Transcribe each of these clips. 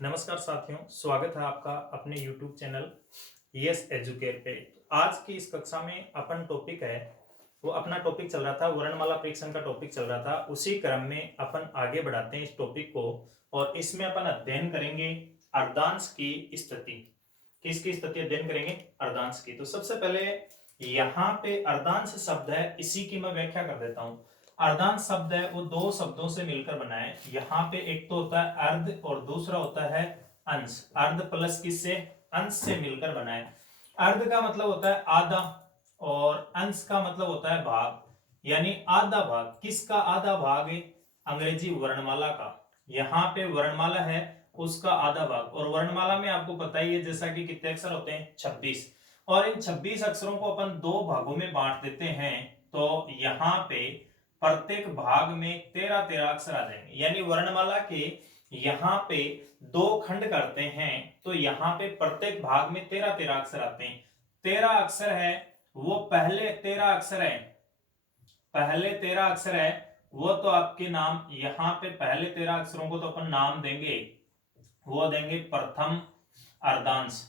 नमस्कार साथियों, स्वागत है आपका अपने YouTube चैनल यस एजुकेट पे। आज की इस कक्षा में अपन टॉपिक है, वो अपना टॉपिक चल रहा था वर्णमाला परीक्षण का टॉपिक चल रहा था। उसी क्रम में अपन आगे बढ़ाते हैं इस टॉपिक को और इसमें अपन अध्ययन करेंगे अर्धांश की स्थिति। किसकी स्थिति अध्ययन करेंगे? अर्धांश की। तो सबसे पहले यहाँ पे अर्धांश शब्द है, इसी की मैं व्याख्या कर देता हूँ। अर्धांश शब्द है वो दो शब्दों से मिलकर बना है। यहाँ पे एक तो होता है अर्ध और दूसरा होता है अंश। अर्ध प्लस किससे? अंश से मिलकर बना है। अर्ध का मतलब होता है आधा और अंश का मतलब होता है भाग, यानी आधा भाग। किसका आधा भाग है? अंग्रेजी वर्णमाला का। यहाँ पे वर्णमाला है उसका आधा भाग। और वर्णमाला में आपको पता ही है जैसा कि कितने अक्षर होते हैं? 26। और इन 26 अक्षरों को अपन दो भागों में बांट देते हैं। तो यहाँ पे प्रत्येक भाग में 13-13 अक्षर आ जाएंगे। यानी वर्णमाला के यहाँ पे दो खंड करते हैं तो यहाँ पे प्रत्येक भाग में 13-13 अक्षर आते हैं। 13 अक्षर है वो पहले 13 अक्षर है, पहले 13 अक्षर है वो तो आपके नाम, यहाँ पे पहले 13 अक्षरों को तो अपन नाम देंगे, वो देंगे प्रथम अर्धांश।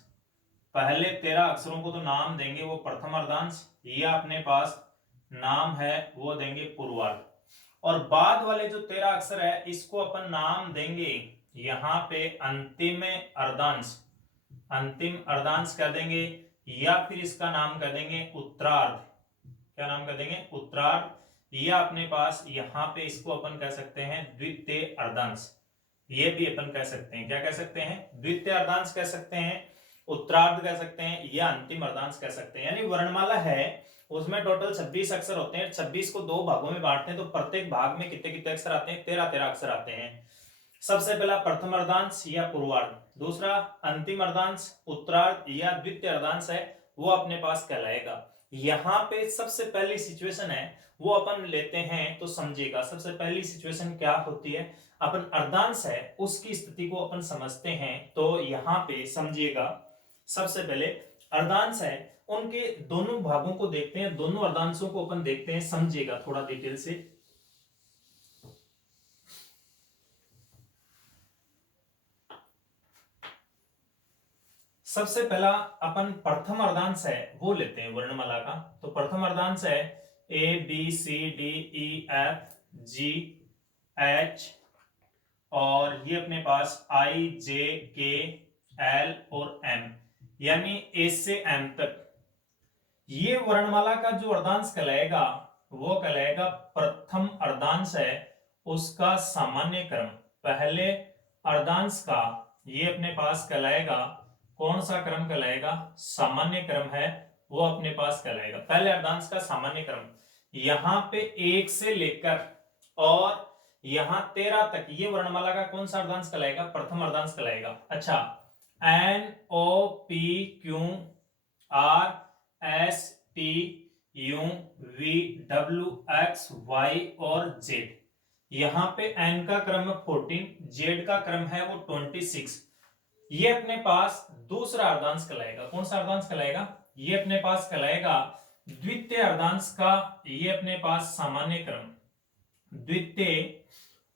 पहले 13 अक्षरों को तो नाम देंगे वो प्रथम अर्धांश। ये अपने पास नाम है वो देंगे पूर्वार्ध। और बाद वाले जो 13 अक्षर है इसको अपन नाम देंगे यहाँ पे अंतिम अर्धांश। अंतिम अर्धांश कह देंगे या फिर इसका नाम कह देंगे उत्तरार्ध। क्या नाम कह देंगे? उत्तरार्ध। या अपने पास यहाँ पे इसको अपन कह सकते हैं द्वितीय अर्धांश। ये भी अपन कह सकते हैं, क्या कह सकते हैं? द्वितीय अर्धांश कह सकते हैं, उत्तरार्ध कह सकते हैं या अंतिम अर्धांश कह सकते हैं। यानी वर्णमाला है उसमें टोटल 26 अक्षर होते हैं। 26 को दो भागों में बांटते हैं तो प्रत्येक भाग में कितने कितने अक्षर आते हैं? 13-13 अक्षर आते हैं। सबसे पहला प्रथम अर्धांश या पूर्वार्ध, दूसरा अंतिम अर्धांश उत्तरार्ध या द्वितीय अर्धांश है वो अपने पास कहलाएगा। यहाँ पे सबसे पहली सिचुएशन है वो अपन लेते हैं तो समझिएगा। सबसे पहली सिचुएशन क्या होती है? अपन अर्धांश है उसकी स्थिति को अपन समझते हैं तो यहाँ पे समझिएगा। सबसे पहले अर्धांश है उनके दोनों भागों को देखते हैं, दोनों अर्धांशों को अपन देखते हैं, समझिएगा थोड़ा डिटेल से। सबसे पहला अपन प्रथम अर्धांश है वो लेते हैं वर्णमाला का। तो प्रथम अर्धांश है ABCDEFGH और ये अपने पास IJKL और M, यानी A से M तक। ये वर्णमाला का जो अर्धांश कहलाएगा वो कहलाएगा प्रथम अर्धांश है उसका सामान्य क्रम। पहले अर्धांश का ये अपने पास कहलाएगा कौन सा क्रम कहलाएगा? सामान्य क्रम है वो अपने पास कहलाएगा। पहले अर्धांश का सामान्य क्रम यहाँ पे 1 से लेकर और यहाँ 13 तक ये वर्णमाला का कौन सा अर्धांश कहलाएगा? प्रथम अर्धांश कहलाएगा। अच्छा, NOPQRSTUVWXY और Z। यहाँ पे N का क्रम 14, Z का क्रम है वो 26। ये अपने पास दूसरा अर्धांश कहलाएगा। कौन सा अर्धांश कहलाएगा? ये अपने पास कहलाएगा द्वितीय अर्धांश का, ये अपने पास सामान्य क्रम। द्वितीय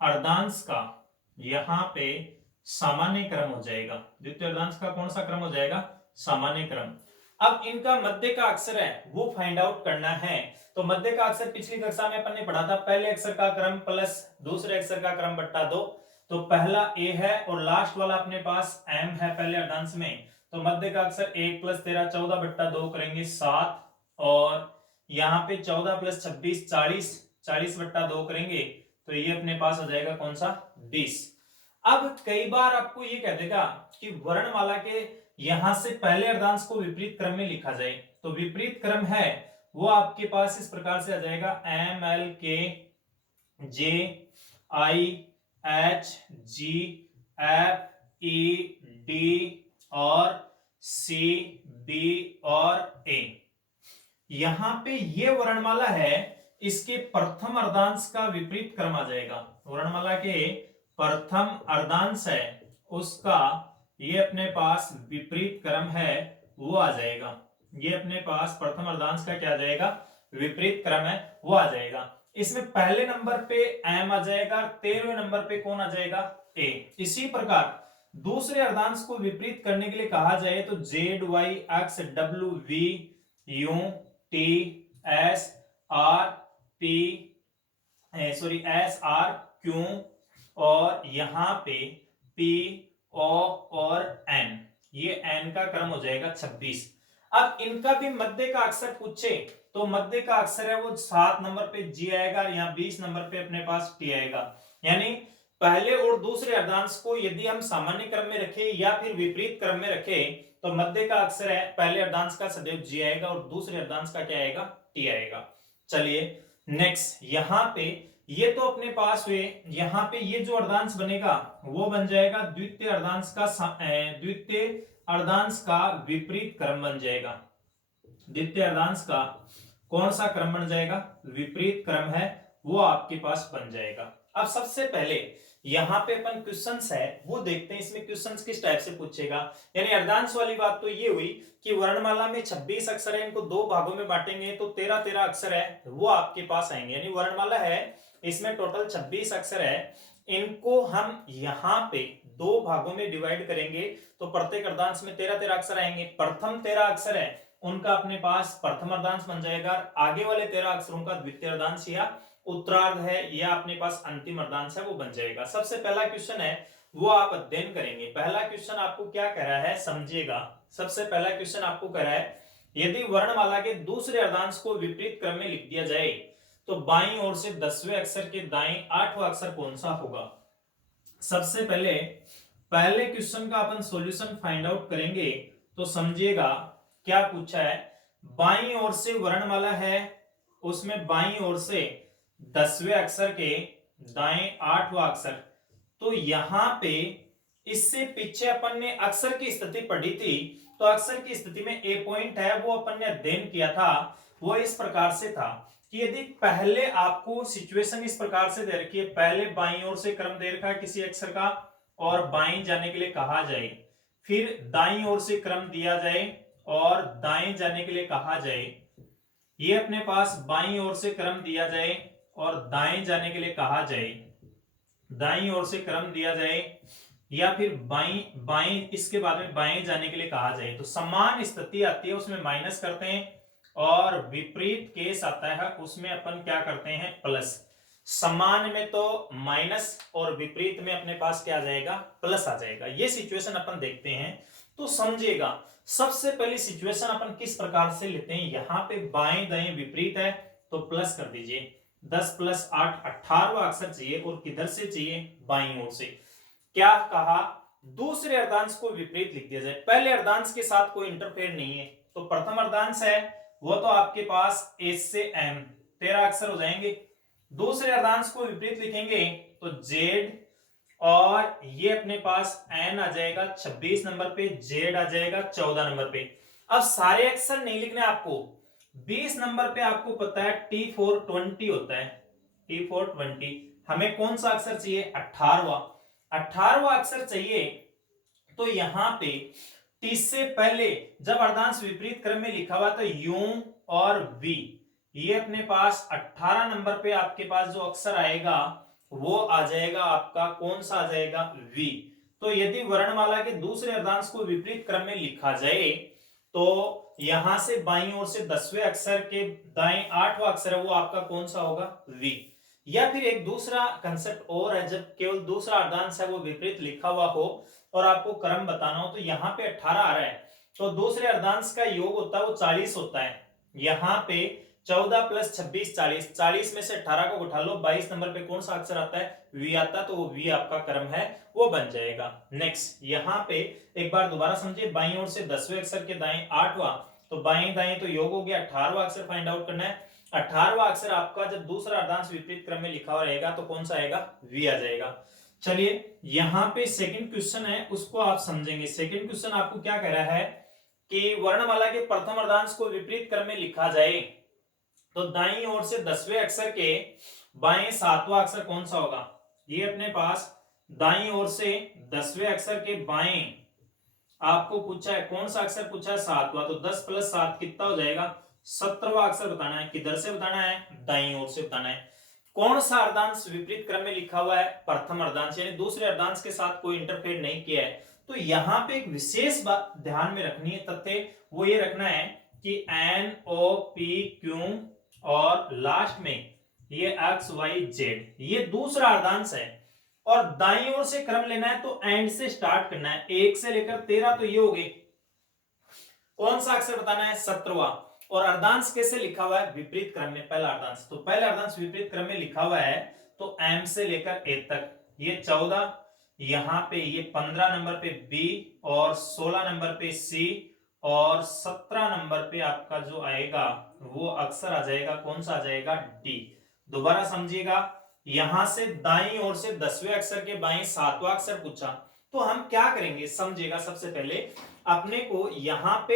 अर्धांश का यहाँ पे सामान्य क्रम हो जाएगा। द्वितीय अर्धांश का कौन सा क्रम हो जाएगा? सामान्य क्रम। अब इनका मध्य का अक्षर है वो फाइंड आउट करना है। तो मध्य का अक्षर पिछली कक्षा में अपन ने पढ़ा था, पहले अक्षर का क्रम प्लस दूसरे अक्षर का क्रम बट्टा 2। तो पहला A है और लास्ट वाला अपने पास M है पहले अर्धांश में। तो मध्य का अक्षर 1 + 13 14/2 करेंगे 7 और यहाँ पे 14 + 26 40/2 करेंगे तो ये अपने पास आ जाएगा कौन सा? 20। अब कई बार आपको ये कह देगा कि वर्णमाला के यहां से पहले अर्धांश को विपरीत क्रम में लिखा जाए। तो विपरीत क्रम है वो आपके पास इस प्रकार से आ जाएगा MLKJIHGFED और CB और A। यहां पे ये वर्णमाला है इसके प्रथम अर्धांश का विपरीत क्रम आ जाएगा। वर्णमाला के प्रथम अर्धांश है उसका ये अपने पास विपरीत क्रम है वो आ जाएगा। ये अपने पास प्रथम अर्धांश का क्या आ जाएगा? विपरीत क्रम है वो आ जाएगा। इसमें पहले नंबर पे M आ जाएगा, 13वें नंबर पे कौन आ जाएगा? A। इसी प्रकार दूसरे अर्धांश को विपरीत करने के लिए कहा जाए तो Z Y X W V U T S R P sorry S R Q और यहां पे पी ओ और एन, ये एन का क्रम हो जाएगा 26। अब इनका भी मध्य का अक्षर पूछे तो मध्य का अक्षर है वो 7 नंबर पे जी आएगा, यहाँ 20 नंबर पे अपने पास टी आएगा। यानी पहले और दूसरे अर्धांश को यदि हम सामान्य क्रम में रखें या फिर विपरीत क्रम में रखें तो मध्य का अक्षर है पहले अर्धांश का सदैव जी आएगा और दूसरे अर्धांश का क्या आएगा, टी आएगा। चलिए नेक्स्ट, यहां पे ये तो अपने पास हुए, यहां पे ये जो अर्धांश बनेगा वो बन जाएगा द्वितीय अर्धांश का विपरीत क्रम बन जाएगा। द्वितीय अर्धांश का कौन सा क्रम बन जाएगा, विपरीत क्रम है वो आपके पास बन जाएगा। अब सबसे पहले यहाँ पे अपन क्वेश्चंस है वो देखते हैं, इसमें क्वेश्चंस किस टाइप से पूछेगा। यानी अर्धांश वाली बात तो ये हुई कि वर्णमाला में 26 अक्षर है, इनको दो भागों में बांटेंगे तो 13 अक्षर है वो आपके पास आएंगे। यानी वर्णमाला है इसमें टोटल 26 अक्षर है, इनको हम यहाँ पे दो भागों में डिवाइड करेंगे तो प्रत्येक अर्धांश में 13 अक्षर आएंगे। प्रथम 13 अक्षर है उनका अपने पास प्रथम अर्धांश बन जाएगा, आगे वाले 13 अक्षरों का द्वितीय अर्धांश या उत्तरार्ध है या अपने पास अंतिम अर्धांश है वो बन जाएगा। सबसे पहला क्वेश्चन है वो आप अध्ययन करेंगे। पहला क्वेश्चन आपको क्या कह रहा है समझिएगा। सबसे पहला क्वेश्चन आपको कह रहा है यदि वर्णमाला के दूसरे अर्धांश को विपरीत क्रम में लिख दिया जाए तो बाईं ओर से 10वें अक्षर के दाएं 8वां अक्षर कौन सा होगा। सबसे पहले पहले क्वेश्चन का अपन सॉल्यूशन फाइंड आउट करेंगे तो समझिएगा क्या पूछा है। बाईं ओर से वर्णमाला है उसमें बाईं ओर से 10वें अक्षर के दाएं 8वां अक्षर, तो यहां पे इससे पीछे अपन ने अक्षर की स्थिति पढ़ी थी तो अक्षर की स्थिति में ए पॉइंट है वो अपन ने अध्ययन किया था। वो इस प्रकार से था कि यदि पहले आपको सिचुएशन इस प्रकार से दे रखी है, पहले बाईं ओर से क्रम दे रखा है किसी अक्षर का और बाईं जाने के लिए कहा जाए, फिर दाईं ओर से क्रम दिया जाए और दाएं जाने के लिए कहा जाए, ये अपने पास बाईं ओर से क्रम दिया जाए और दाएं जाने के लिए कहा जाए, दाईं ओर से क्रम दिया जाए या फिर बाईं बाईं इसके बाद में बाएं जाने के लिए कहा जाए तो समान स्थिति आती है उसमें माइनस करते हैं और विपरीत केस आता है उसमें अपन क्या करते हैं प्लस। समान में तो माइनस और विपरीत में अपने पास क्या आ जाएगा, प्लस आ जाएगा। ये सिचुएशन अपन देखते हैं तो समझिएगा। सबसे पहली सिचुएशन अपन किस प्रकार से लेते हैं, यहाँ पे बाएं दाएं विपरीत है तो प्लस कर दीजिए, 10 + 8 18वां अक्षर चाहिए और किधर से चाहिए, बाईं ओर से। क्या कहा, दूसरे अर्धांश को विपरीत लिख दिया जाए। पहले अर्धांश के साथ कोई इंटरफेयर नहीं है तो प्रथम अर्धांश है वो तो आपके पास एस से एम 13 अक्षर हो जाएंगे। दूसरे अर्धांश को विपरीत लिखेंगे तो जेड और ये अपने पास एन आ जाएगा 26 नंबर पे, जेड आ जाएगा 14 नंबर पे। अब सारे अक्षर नहीं लिखने आपको, 20 नंबर पे आपको पता है T4 20 होता है, T4 20। हमें कौन सा अक्षर चाहिए, 18वां अक्षर चाहिए। तो यहां पे टी से पहले जब अर्धांश विपरीत क्रम में लिखा हुआ तो यू और वी, ये अपने पास 18 नंबर पे आपके पास जो अक्षर आएगा वो आ जाएगा आपका कौन सा आ जाएगा, वी। तो यदि वर्णमाला के दूसरे अर्धांश को विपरीत क्रम में लिखा जाए तो यहां से बाईं ओर से 10वें अक्षर के दाएं 8वां अक्षर है वो आपका कौन सा होगा, वी। या फिर एक दूसरा कंसेप्ट और है, जब केवल दूसरा अर्धांश है वो विपरीत लिखा हुआ हो और आपको क्रम बताना हो तो यहाँ पे 18 आ रहा है तो दूसरे अर्धांश का योग होता है वो 40 होता है। यहाँ पे 14 + 26 40, 40 में से 18 को उठा लो, 22 नंबर पे कौन सा अक्षर आता है, वी आता है, तो वो वी आपका क्रम है वो बन जाएगा। नेक्स्ट यहाँ पे एक बार दोबारा समझिए, बाईं ओर से 10वें अक्षर के दाएं 8वां, तो बाएं दाएं तो योग हो गया, 18वां अक्षर फाइंड आउट करना है। 18वां अक्षर आपका जब दूसरा अर्धांश विपरीत क्रम में लिखा हुआ रहेगा तो कौन सा आएगा, वी आ जाएगा। चलिए यहाँ पे सेकंड क्वेश्चन है उसको आप समझेंगे। सेकंड क्वेश्चन आपको क्या कह रहा है कि वर्णमाला के प्रथम अर्धांश को विपरीत क्रम में लिखा जाए तो दाईं ओर से 10वें अक्षर के बाएं 7वां अक्षर कौन सा होगा। ये अपने पास दाईं ओर से 10वें अक्षर के बाएं आपको पूछा है कौन सा अक्षर पूछा है, 7वां, तो 10 + 7 कितना हो जाएगा, 17वां अक्षर बताना है। किधर से बताना है, दाईं ओर से बताना है। कौन सा अर्धांश विपरीत क्रम में लिखा हुआ है? प्रथम अर्धांश, यानी दूसरे अर्धांश के साथ कोई इंटरफेयर नहीं किया है। तो यहां पे एक विशेष बात ध्यान में रखनी है, तथ्य वो ये रखना है कि एन ओ पी क्यू और लास्ट में ये एक्स वाई जेड, ये दूसरा अर्धांश है और दाईं ओर से क्रम लेना है तो एंड से स्टार्ट करना है, 1 से लेकर 13, तो ये हो गए। कौन सा अक्षर बताना है? 17वां। और अर्धांश कैसे लिखा हुआ है? विपरीत क्रम में। पहला अर्धांश, तो पहला अर्धांश विपरीत क्रम में लिखा हुआ है तो एम से लेकर ए तक, ये 14, यहां पे ये 15 नंबर पे बी और 16 नंबर पे सी और 17 नंबर पे आपका जो आएगा वो अक्षर आ जाएगा, कौन सा आ जाएगा? डी। दोबारा समझिएगा, यहां से दाईं ओर से 10वें अक्षर के बाएं 7वां अक्षर पूछा, तो हम क्या करेंगे समझिएगा। सबसे पहले अपने को यहां पे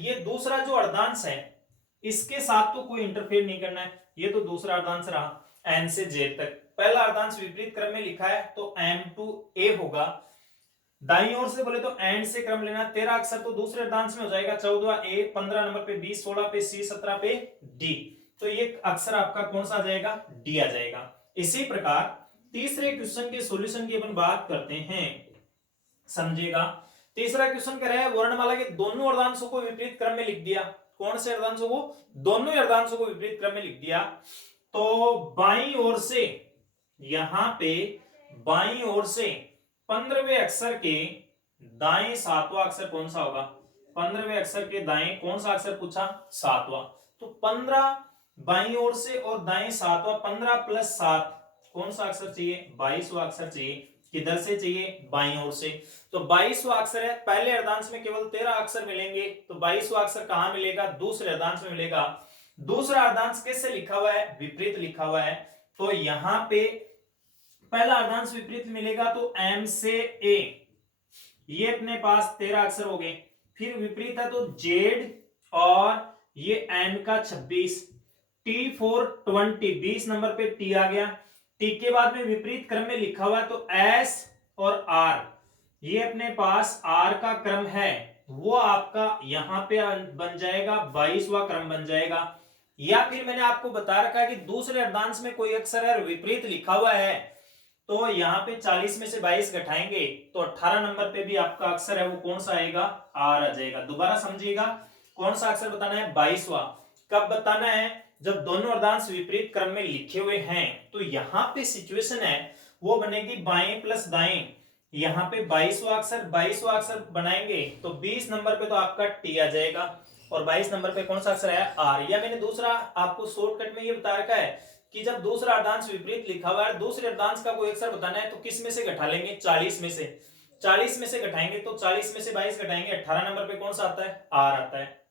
ये दूसरा जो अर्धांश है इसके साथ तो कोई इंटरफेयर नहीं करना है, ये तो दूसरा अर्धांश रहा एन से जेड तक। पहला अर्धांश विपरीत क्रम में लिखा है तो एम टू ए होगा। दाईं ओर से बोले तो एंड से क्रम लेना, 13 अक्षर तो दूसरे अर्धांश में हो जाएगा, 14 ए, 15 नंबर पे बी, 16 पे सी, 17 पे डी, तो ये अक्षर आपका कौन सा आ जाएगा? डी आ जाएगा। इसी प्रकार तीसरे क्वेश्चन के सॉल्यूशन की अपन बात करते हैं, समझिएगा। तीसरा क्वेश्चन कह रहा है वर्णमाला के दोनों अर्धांशों को विपरीत क्रम में लिख दिया। कौन से अर्धांशों को? दोनों ही अर्धांशों को विपरीत क्रम में लिख दिया। तो बाईं ओर से, यहां पे बाईं ओर से 15वें अक्षर के दाएं 7वां अक्षर कौन सा होगा? 15वें अक्षर के दाएं कौन सा अक्षर पूछा? 7वां। तो 15 बाईं ओर से और दाएं 7वां, 15 प्लस 7 कौन सा अक्षर चाहिए? 22वां अक्षर चाहिए। किधर से चाहिए? बाईं ओर से। तो 22वां अक्षर है, पहले अर्धांश में केवल 13 अक्षर मिलेंगे, तो 22वां अक्षर कहां मिलेगा? दूसरे अर्धांश में मिलेगा। दूसरा अर्धांश कैसे लिखा हुआ है? विपरीत लिखा हुआ है। तो यहां पे पहला अर्धांश विपरीत मिलेगा तो एम से ए, ये अपने पास 13 अक्षर हो गए। फिर विपरीत है तो जेड और ये एन का 26, टी फोर 20, 20 नंबर पे टी आ गया। टी के बाद में विपरीत क्रम में लिखा हुआ है तो एस और आर, ये अपने पास आर का क्रम है वो आपका यहां पे बन जाएगा 22वां क्रम बन जाएगा। या फिर मैंने आपको बता रखा है कि दूसरे अर्धांश में कोई अक्षर है विपरीत लिखा हुआ है तो यहाँ पे 40 में से 22 घटाएंगे तो 18 नंबर पे भी आपका अक्षर है वो कौन सा आएगा? आर आ जाएगा। दोबारा समझिएगा, कौन सा अक्षर बताना है? 22वां। कब बताना है? जब दोनों अर्धांश विपरीत क्रम में लिखे हुए हैं। तो यहाँ पे सिचुएशन है वो बनेगी बाएं प्लस दाएं, यहाँ पे 22वां अक्षर बनाएंगे तो 20 नंबर पे तो आपका टी आ जाएगा और 22 नंबर पे कौन सा अक्षर है? आर। या मैंने दूसरा आपको शॉर्टकट में ये बता रखा है कि जब दूसरा अर्धांश विपरीत लिखा हुआ है, दूसरे अर्धांश का कोई अक्षर बताना है तो किस में से घटा लेंगे? 40 में से। 40 में से घटाएंगे तो 40 में से 22 घटाएंगे, 18 नंबर पे कौन सा आता है? आर आता है।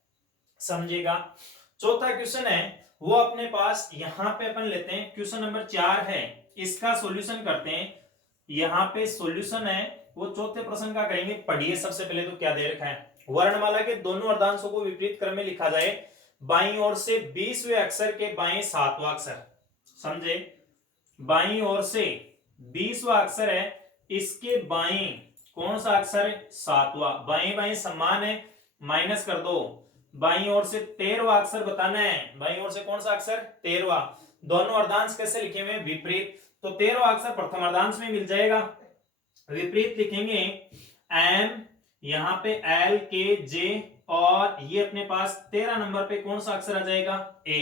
समझिएगा। चौथा क्वेश्चन है वो अपने पास यहां पे अपन लेते हैं, क्वेश्चन नंबर 4 है, इसका सॉल्यूशन करते हैं। यहां पे सॉल्यूशन है वो चौथे प्रश्न का करेंगे। पढ़िए सबसे पहले तो क्या दे रखा है? वर्णमाला के दोनों अर्धांशों को विपरीत क्रम में लिखा जाए, बाईं ओर से 20वें अक्षर के बाएं 7वां अक्षर, समझे? बाईं ओर से 20वां अक्षर है, इसके बाएं कौन सा अक्षर है? 7वां। बाएं बाएं समान है, माइनस कर दो। बाईं ओर से 13वां अक्षर बताना है, बाईं ओर से कौन सा अक्षर? 13वां। दोनों अर्धांश कैसे लिखे हुए? विपरीत। तो 13वां अक्षर प्रथम अर्धांश में मिल जाएगा, विपरीत लिखेंगे एम, यहाँ पे एल के जे और ये अपने पास 13 नंबर पे कौन सा अक्षर आ जाएगा? ए।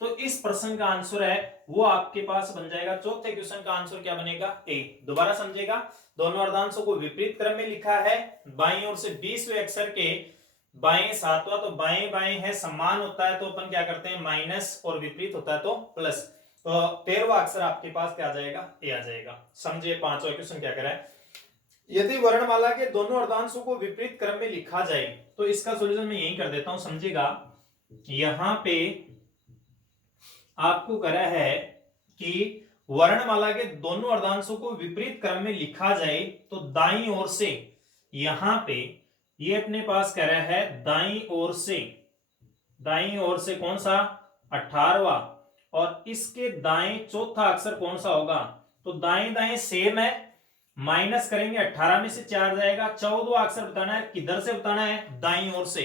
तो इस प्रश्न का आंसर है वो आपके पास बन जाएगा, चौथे क्वेश्चन का आंसर क्या बनेगा? ए। दोबारा समझेगा, दोनों अर्धांशों को विपरीत क्रम में लिखा है, बाईं ओर से 20वें अक्षर के बाएं 7वां, तो बाएं बाएं है समान होता है तो अपन क्या करते हैं? माइनस, और विपरीत होता है तो प्लस। तो 13वां अक्षर आपके पास क्या आ जाएगा? ए आ जाएगा। समझिए पांचवा क्वेश्चन क्या करा है? यदि वर्णमाला के दोनों अर्धांशों को विपरीत क्रम में लिखा जाए तो इसका सॉल्यूशन मैं यही कर देता हूं, समझिएगा। यहां पे आपको करा है कि वर्णमाला के दोनों अर्धांशों को विपरीत क्रम में लिखा जाए तो दाईं ओर से, यहां पे ये अपने पास कह रहा है दाईं ओर से कौन सा? 18वां। और इसके दाएं चौथा अक्षर कौन सा होगा? तो दाएं दाएं सेम है, माइनस करेंगे, 18 में से 4 जाएगा। 14वां अक्षर बताना है, किधर से बताना है? दाईं ओर से।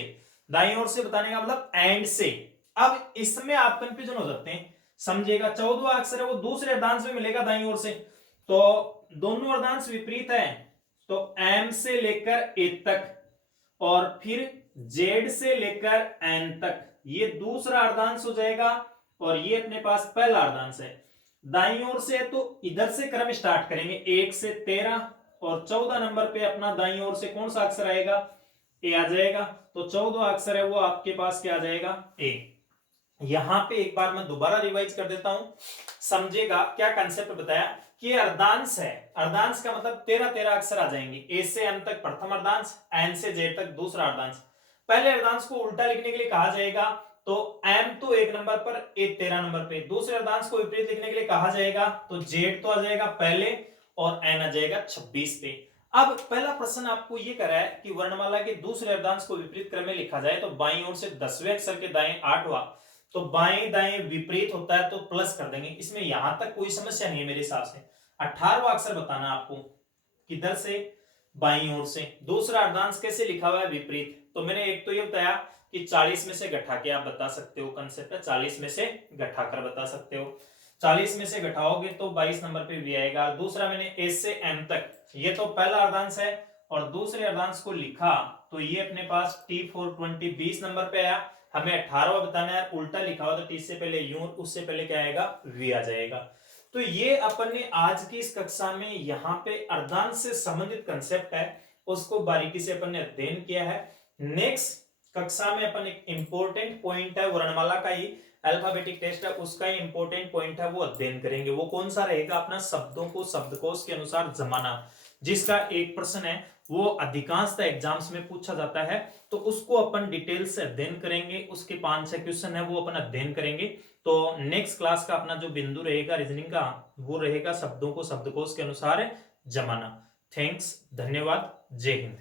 दाईं ओर से बताने का मतलब एंड से। अब इसमें आप कंफ्यूजन हो सकते हैं, समझिएगा 14वां अक्षर है वो दूसरे अर्धांश में मिलेगा दाईं ओर से, तो दोनों अर्धांश विपरीत है, तो m से लेकर a तक और फिर z से लेकर n तक ये दूसरा अर्धांश हो जाएगा, और ये अपने पास पहला अर्धांश है। दाईं ओर से तो इधर से क्रम स्टार्ट करेंगे 1 से 13, और 14 नंबर पे अपना दाईं ओर से कौन सा अक्षर आएगा, ए आ जाएगा, तो 14वां अक्षर है वो आपके पास क्या आ जाएगा, ए। यहां पे एक बार मैं दोबारा रिवाइज कर देता हूं, समझेगा क्या कंसेप्ट बताया कि अर्धांश है, अर्धांश का मतलब 13 अक्षर आ जाएंगे, ए से एम तक प्रथम अर्धांश, एन से जेड तक दूसरा अर्धांश। पहले अर्धांश को उल्टा लिखने के लिए कहा जाएगा, तो एम तो 1 नंबर पर, ए 13 नंबर पे। दूसरे अर्धांश को विपरीत लिखने के लिए कहा जाएगा, तो जेड तो आ जाएगा पहले और एन आ जाएगा 26 पे। अब पहला प्रश्न आपको ये करा है कि वर्णमाला के दूसरे अर्धांश को विपरीत क्रम में लिखा जाए, तो बाईं ओर से 10वें अक्षर के दाएं 8वां, तो बाएं दाएं विपरीत होता है तो प्लस कर देंगे, इसमें यहां तक कोई समस्या नहीं है मेरे हिसाब से। 18वां अक्षर बताना आपको, किधर से, बाईं ओर से। दूसरा अर्धांश कैसे लिखा हुआ है, विपरीत। तो मैंने एक तो ये बताया कि 40 में से घटा के आप बता सकते हो, कंसेप्ट है 40 में से घटा कर बता सकते हो। 40 में से घटाओगे तो 22 नंबर पे भी आएगा। दूसरा मैंने ए से एम तक, ये तो पहला अर्धांश है, और दूसरे अर्धांश को लिखा तो ये अपने पास T4 20 20 नंबर पे आया। हमें 18वां बताना है, उल्टा लिखा हुआ तो टी से पहले यू, उससे पहले क्या आएगा, वी आ जाएगा। तो ये अपन ने आज की इस कक्षा में यहाँ पे अर्धांश से संबंधित कंसेप्ट है उसको बारीकी से अपन ने अध्ययन किया है। नेक्स्ट कक्षा में अपन एक इंपॉर्टेंट पॉइंट है वर्णमाला का ही, अल्फाबेटिक टेस्ट है उसका ही इंपॉर्टेंट पॉइंट है, वो अध्ययन करेंगे। वो कौन सा रहेगा, अपना शब्दों को शब्दकोश के अनुसार जमाना, जिसका एक प्रश्न है वो अधिकांशतः एग्जाम्स में पूछा जाता है, तो उसको अपन डिटेल से अध्ययन करेंगे। उसके 5-6 क्वेश्चन है वो अपन अध्ययन करेंगे। तो नेक्स्ट क्लास का अपना जो बिंदु रहेगा रीजनिंग का, वो रहेगा शब्दों को शब्दकोश के अनुसार जमाना। थैंक्स, धन्यवाद, जय हिंद।